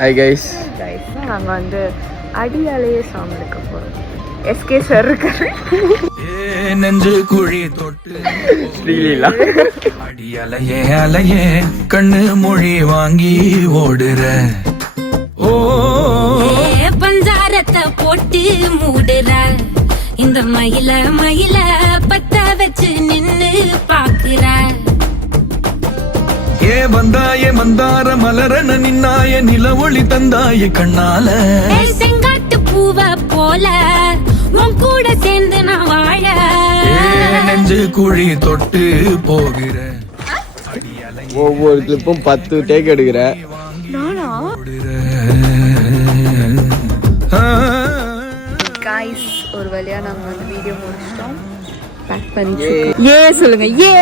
Hi guys. நாங்கள் வந்து அடியாலேயே song எடுக்க போகிறோம். எஸ்கே சார் இருக்காரு. நெஞ்சு குழி தொட்டு ஸ்ரீலீலா. அடி அலையே அலையே கண்ணு மொழி வாங்கி ஓடுற. ஓ பஞ்சாரத்தை போட்டு மூடுற. இந்த மயில மயில பத்த வச்சு நின்னு பாக்குற. ஏ வந்தாய மந்தார மலரன நின்னாய நில ஒளி தந்தாய கண்ணால. செங்காட்டு பூவ போல உன் கூட சேர்ந்து நான் வாழ. நெஞ்சு குழி தொட்டு போகிற. ஒவ்வொரு கிளிப்பும் 10 டேக் எடுக்கிற. காய்ஸ், ஒரு வழியா நாங்க வந்து வீடியோ முடிச்சிட்டோம். பேக் பண்ணி ஏ சொல்லுங்க. ஏ